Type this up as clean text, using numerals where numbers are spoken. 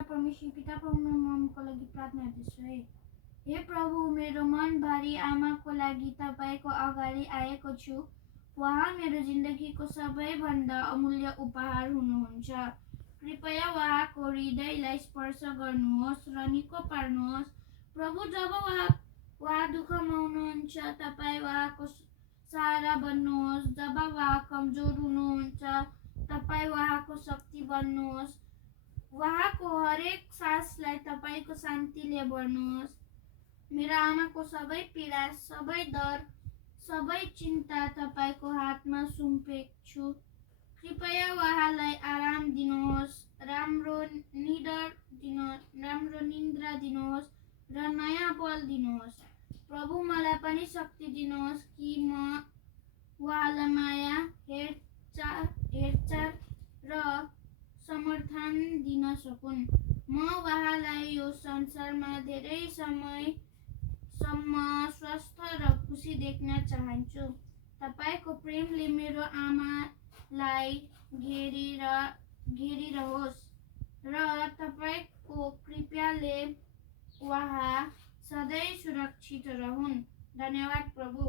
परमेश्वर पिता पवित्र नामको लागि प्रार्थना गर्दछु है। हे प्रभु, मेरो मनभरि आमाको लागि तपाईँको अगाडि आएको छु। उहाँ मेरो जिन्दगीको सबैभन्दा अमूल्य उपहार हुनुहुन्छ। कृपया उहाँको हृदयलाई स्पर्श गर्नुहोस् र निको पार्नुहोस्। प्रभु, जब उहाँ दुःखमा हुनुहुन्छ, तपाईँ उहाँको सहारा बन्नुहोस्। जब उहाँ कमजोर हुनुहुन्छ, तपाईँ उहाँको शक्ति बन्नुहोस्। उहाँको हरेक सासलाई तपाईँको शान्तिले भर्नुहोस्। मेरो आमाको सबै पीडा, सबै डर, सबै चिन्ता तपाईँको हातमा सुम्पेको छु। कृपया उहाँलाई आराम दिनुहोस्, राम्रो निन्द्रा दिनुहोस् र नयाँ बल दिनुहोस्। प्रभु, मलाई पनि शक्ति दिनुहोस् कि म उहाँलाई माया, हेरचाह र समर्थन दिन सकुन्। म उहाँलाई यो संसारमा धेरै समयसम्म स्वस्थ र खुसी देख्न चाहन्छु। तपाईँको प्रेमले मेरो आमालाई घेरिरहोस् र तपाईँको कृपाले उहाँ सधैँ सुरक्षित रहून्। धन्यवाद प्रभु।